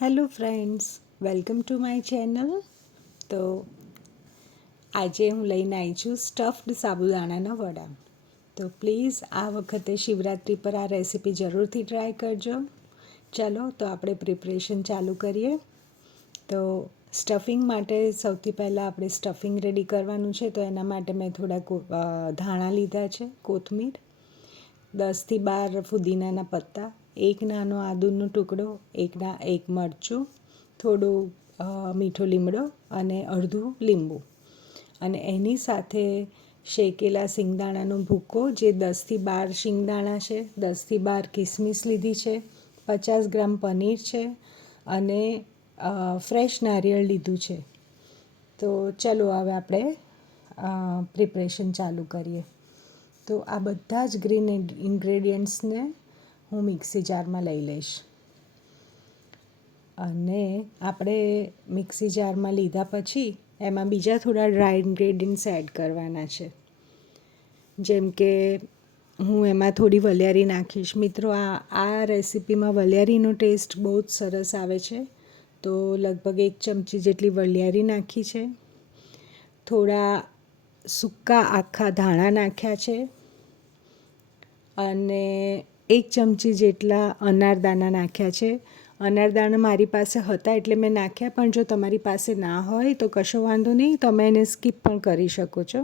Hello friends, welcome to my channel. તો આજે હું લઈને આવી છું સ્ટફ્ડ સાબુદાણાના વડા. તો પ્લીઝ આ વખતે શિવરાત્રિ પર આ રેસીપી જરૂરથી ટ્રાય કરજો. ચાલો તો આપણે પ્રિપરેશન ચાલુ કરીએ. તો સ્ટફિંગ માટે સૌથી પહેલાં આપણે સ્ટફિંગ રેડી કરવાનું છે. તો એના માટે મેં થોડા ધાણા લીધા છે, કોથમીર, 10થી 12 ફુદીનાના પત્તા, એક નાનો આદુનો ટુકડો, એક મરચું, થોડું મીઠો લીમડો અને અડધું લીંબુ. અને એની સાથે શેકેલા શિંગદાણાનો ભૂકો, જે 10થી 12 શિંગદાણા છે, 10થી 12 કિસમિસ લીધી છે, 50 ગ્રામ પનીર છે અને ફ્રેશ નારિયેળ લીધું છે. તો ચલો હવે આપણે પ્રિપરેશન ચાલુ કરીએ. તો આ બધા જ ગ્રીન ઇન્ગ્રેડિયન્ટ્સને હું મિક્સી જારમાં લઈ લઈશ. અને આપણે મિક્સી જારમાં લીધા પછી એમાં બીજા થોડા ડ્રાય ઇન્ગ્રેડિયન્ટ્સ એડ કરવાના છે. જેમ કે હું એમાં થોડી વલિયારી નાખીશ. મિત્રો, આ રેસીપીમાં વલિયારીનો ટેસ્ટ બહુ જ સરસ આવે છે. તો લગભગ 1 ચમચી જેટલી વલિયારી નાખી છે. થોડા સૂકા આખા ધાણા નાખ્યા છે અને 1 ચમચી જેટલા અનારદાણા નાખ્યા છે. અનારદાણા મારી પાસે હતા એટલે મેં નાખ્યા, પણ જો તમારી પાસે ના હોય તો કશો વાંધો નહીં, તમે એને સ્કીપ પણ કરી શકો છો.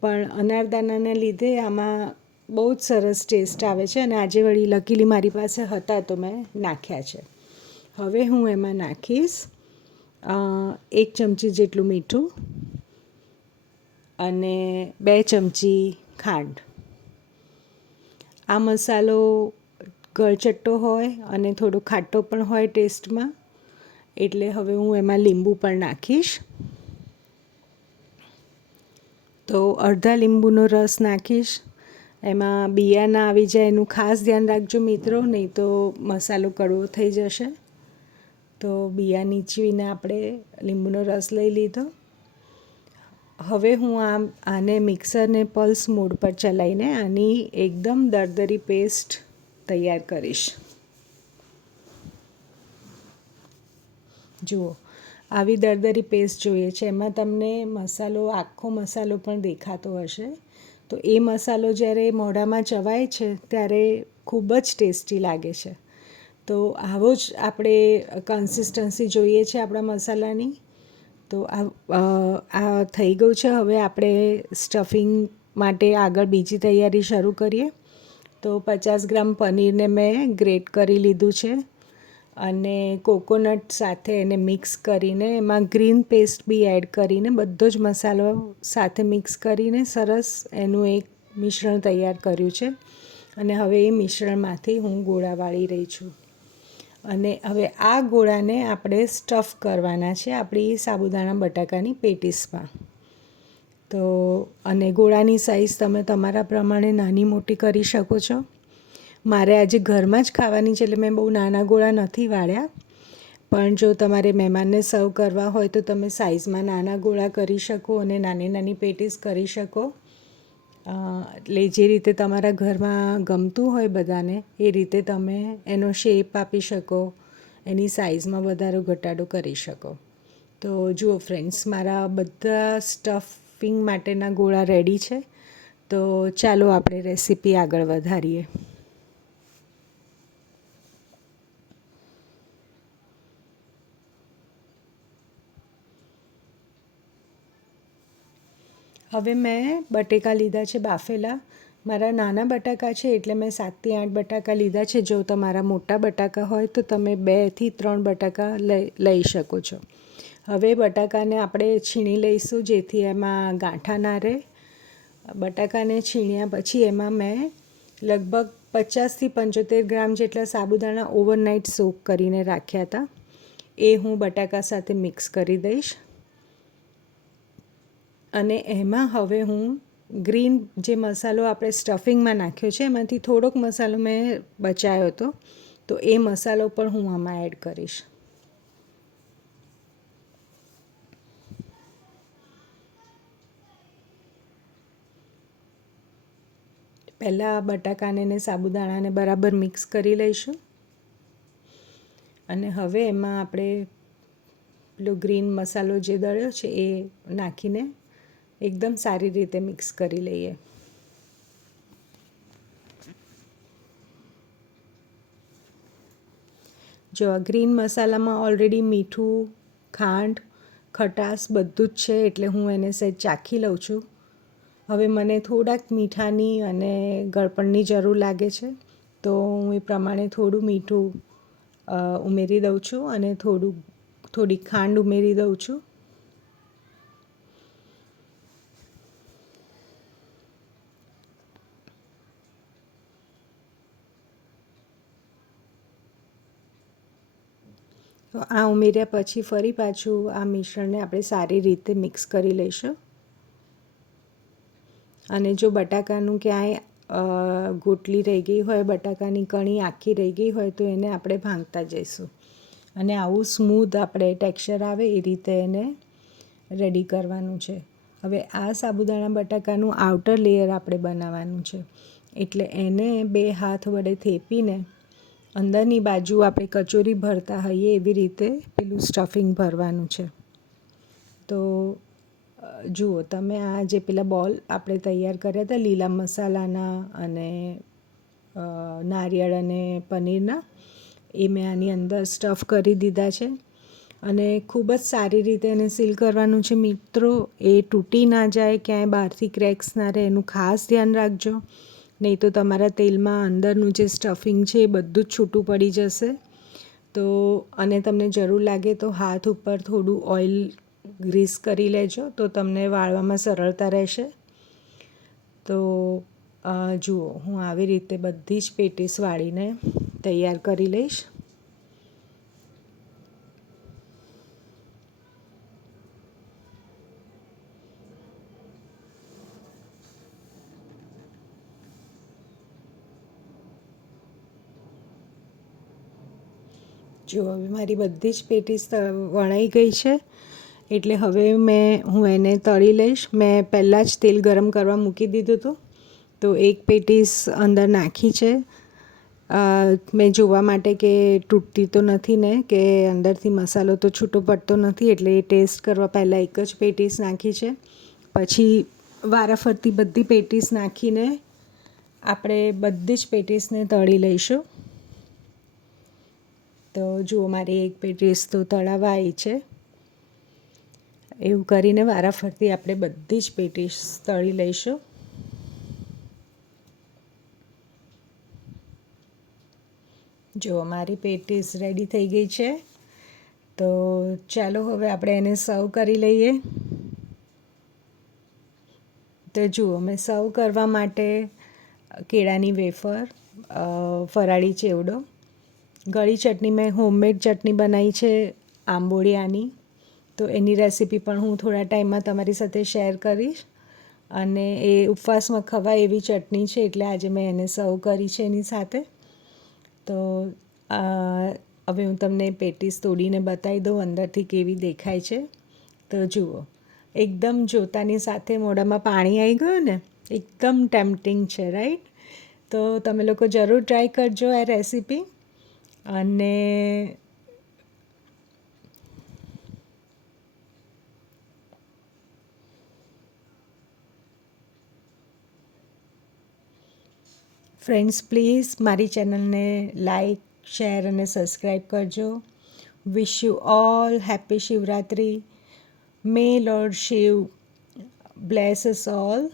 પણ અનારદાણાને લીધે આમાં બહુ જ સરસ ટેસ્ટ આવે છે અને આજે વળી લકીલી મારી પાસે હતા તો મેં નાખ્યા છે. હવે હું એમાં નાખીશ 1 ચમચી જેટલું મીઠું અને 2 ચમચી ખાંડ. આ મસાલો ગળચટ્ટો હોય અને થોડો ખાટો પણ હોય ટેસ્ટમાં, એટલે હવે હું એમાં લીંબુ પણ નાખીશ. તો અડધા લીંબુનો રસ નાખીશ. એમાં બિયા ના આવી જાય એનું ખાસ ધ્યાન રાખજો મિત્રો, નહીં તો મસાલો કડવો થઈ જશે. તો બિયા નીચવીને આપણે લીંબુનો રસ લઈ લીધો. હવે હું આને મિક્સરને પલ્સ મોડ પર ચલાવીને આની એકદમ દરદરી પેસ્ટ તૈયાર કરીશ. જુઓ, આવી દરદરી પેસ્ટ જોઈએ છે. એમાં તમને આખો મસાલો પણ દેખાતો હશે. તો એ મસાલો જ્યારે મોઢામાં ચવાય છે ત્યારે ખૂબ જ ટેસ્ટી લાગે છે. તો આવો જ આપણે કન્સિસ્ટન્સી જોઈએ છે આપણા મસાલાની. તો આ થઈ ગયું છે. હવે આપણે સ્ટફિંગ માટે આગળ બીજી તૈયારી શરૂ કરીએ. તો 50 ગ્રામ પનીરને મેં ગ્રેટ કરી લીધું છે અને કોકોનટ સાથે એને મિક્સ કરીને એમાં ગ્રીન પેસ્ટ બી એડ કરીને બધો જ મસાલો સાથે મિક્સ કરીને સરસ એનું એક મિશ્રણ તૈયાર કર્યું છે. અને હવે એ મિશ્રણમાંથી હું ગોળા વાળી રહી છું. અને હવે આ ગોળાને આપણે સ્ટફ કરવાના છે આપણી સાબુદાણા બટાકાની પેટીસમાં. તો અને ગોળાની સાઈઝ તમે તમારા પ્રમાણે નાની મોટી કરી શકો છો. મારે આજે ઘરમાં જ ખાવાની છે એટલે મેં બહુ નાના ગોળા નથી વાળ્યા. પણ જો તમારે મહેમાનને સર્વ કરવા હોય તો તમે સાઈઝમાં નાના ગોળા કરી શકો અને નાની નાની પેટીસ કરી શકો. એટલે જે રીતે તમારા ઘરમાં ગમતું હોય બધાને એ રીતે તમે એનો શેપ આપી શકો, એની સાઈઝમાં વધારો ઘટાડો કરી શકો. તો જુઓ ફ્રેન્ડ્સ, મારા બધા સ્ટફિંગ માટેના ગોળા રેડી છે. તો ચાલો આપણે રેસીપી આગળ વધારીએ. હવે મેં બટેકા લીધા છે બાફેલા. મારા નાના બટાકા છે એટલે મેં 7થી 8 બટાકા લીધા છે. જો તમારા મોટા બટાકા હોય તો તમે 2થી 3 બટાકા લઈ શકો છો. હવે બટાકાને આપણે છીણી લઈશું જેથી એમાં ગાંઠા ના રહે. બટાકાને છીણ્યા પછી એમાં મેં લગભગ 50થી 75 ગ્રામ જેટલા સાબુદાણા ઓવરનાઇટ સોક કરીને રાખ્યા હતા. એ હું બટાકા સાથે મિક્સ કરી દઈશ. અને એમાં હવે હું ગ્રીન જે મસાલો આપણે સ્ટફિંગમાં નાખ્યો છે એમાંથી થોડોક મસાલો મેં બચાવ્યો હતો, તો એ મસાલો પણ હું આમાં એડ કરીશ. પહેલાં બટાકાને ને સાબુદાણાને બરાબર મિક્સ કરી લઈશું. અને હવે એમાં આપણે પેલો ગ્રીન મસાલો જે દળ્યો છે એ નાખીને એકદમ સારી રીતે મિક્સ કરી લઈએ. જો ગ્રીન મસાલામાં ઓલરેડી મીઠું, ખાંડ, ખટાશ બધું જ છે, એટલે હું એને સહેજ ચાખી લઉં છું. હવે મને થોડાક મીઠાની અને ગળપણની જરૂર લાગે છે, તો હું એ પ્રમાણે થોડું મીઠું ઉમેરી દઉં છું અને થોડી ખાંડ ઉમેરી દઉં છું. તો આ ઉમેર્યા પછી ફરી પાછું આ મિશ્રણને આપણે સારી રીતે મિક્સ કરી લઈશું. અને જો બટાકાનું ક્યાંય ગોટલી રહી ગઈ હોય, બટાકાની કણી આખી રહી ગઈ હોય, તો એને આપણે ભાંગતા જઈશું અને આવું સ્મૂધ આપણે ટેક્સચર આવે એ રીતે એને રેડી કરવાનું છે. હવે આ સાબુદાણા બટાકાનું આઉટર લેયર આપણે બનાવવાનું છે, એટલે એને 2 હાથ વડે થેપીને અંદરની બાજુ આપણે કચોરી ભરતા હોઈએ એવી રીતે પેલું સ્ટફિંગ ભરવાનું છે. તો જુઓ તમે, આ જે પેલા બોલ આપણે તૈયાર કર્યા હતા લીલા મસાલાના અને નારિયેળ અને પનીરના, એ મેં આની અંદર સ્ટફ કરી દીધા છે અને ખૂબ જ સારી રીતે એને સીલ કરવાનું છે મિત્રો. એ તૂટી ના જાય, ક્યાંય બહારથી ક્રેક્સ ના રહે, એનું ખાસ ધ્યાન રાખજો, નહીં તો તમારા તેલમાં અંદરનું જે સ્ટફિંગ છે એ બધું જ છૂટું પડી જશે. તો અને તમને જરૂર લાગે તો હાથ ઉપર થોડું ઓઇલ ગ્રીસ કરી લેજો, તો તમને વાળવામાં સરળતા રહેશે. તો જુઓ, હું આવી રીતે બધી જ પેટીસ વાળીને તૈયાર કરી લઈશ. જો હવે મારી બધી જ પેટીસ વણાઈ ગઈ છે, એટલે હવે હું એને તળી લઈશ. મેં પહેલાં જ તેલ ગરમ કરવા મૂકી દીધું હતું, તો એક પેટીસ અંદર નાખી છે મેં જોવા માટે કે તૂટતી તો નથી ને, કે અંદરથી મસાલો તો છૂટો પડતો નથી, એટલે એ ટેસ્ટ કરવા પહેલાં એક જ પેટીસ નાખી છે. પછી વારાફરતી બધી પેટીસ નાખીને આપણે બધી જ પેટીસને તળી લઈશું. તો જુઓ, મારી એક પેટીસ તો તળાવા આવી છે. એવું કરીને વારાફરતી આપણે બધી જ પેટીસ તળી લઈશું. જો મારી પેટીસ રેડી થઈ ગઈ છે, તો ચાલો હવે આપણે એને સર્વ કરી લઈએ. તો જુઓ, મેં સર્વ કરવા માટે કેળાની વેફર, ફરાળી ચેવડો, ગળી ચટણી, મેં હોમમેડ ચટણી બનાવી છે આંબોળિયાની, તો એની રેસીપી પણ હું થોડા ટાઈમમાં તમારી સાથે શેર કરીશ. અને એ ઉપવાસમાં ખવાય એવી ચટણી છે, એટલે આજે મેં એને સર્વ કરી છે એની સાથે. તો હવે હું તમને પેટીસ તોડીને બતાવી દઉં અંદરથી કેવી દેખાય છે. તો જુઓ, એકદમ જોતાની સાથે મોઢામાં પાણી આવી ગયું ને, એકદમ ટેમ્પટિંગ છે, રાઈટ? તો તમે લોકો જરૂર ટ્રાય કરજો આ રેસીપી. અને ફ્રેન્ડ્સ, પ્લીઝ મારી ચેનલને લાઈક, શેર અને સબસ્ક્રાઈબ કરજો. Wish you all happy Shivratri. May lord Shiv bless us all.